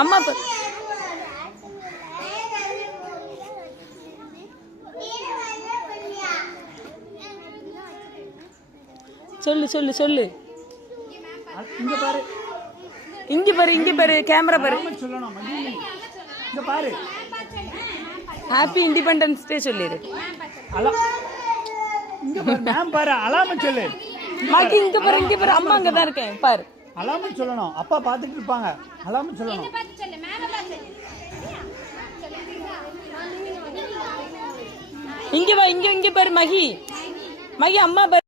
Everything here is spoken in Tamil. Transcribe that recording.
அம்மா சொல்லு சொல்லு சொல்லு. இங்க பாரு, இங்க பாரு, இங்க பாரு, கேமரா பாரு. சொல்லணும். இங்க பாரு. ஹாப்பி இண்டிபெண்டன்ஸ் டே சொல்லிரு. இங்க பாரு மேம், பாரு அலாம சொல்லு. மாக்கி இங்க பாரு, இங்க பாரு, அம்மா அங்க தான் இருக்கேன் பாரு. அலாம சொல்லணும், அப்பா பாத்துட்டு இருப்பாங்க. அலாம சொல்லணும். இங்க வா, இங்க இங்க பாரு மகி, மகி அம்மா பாரு.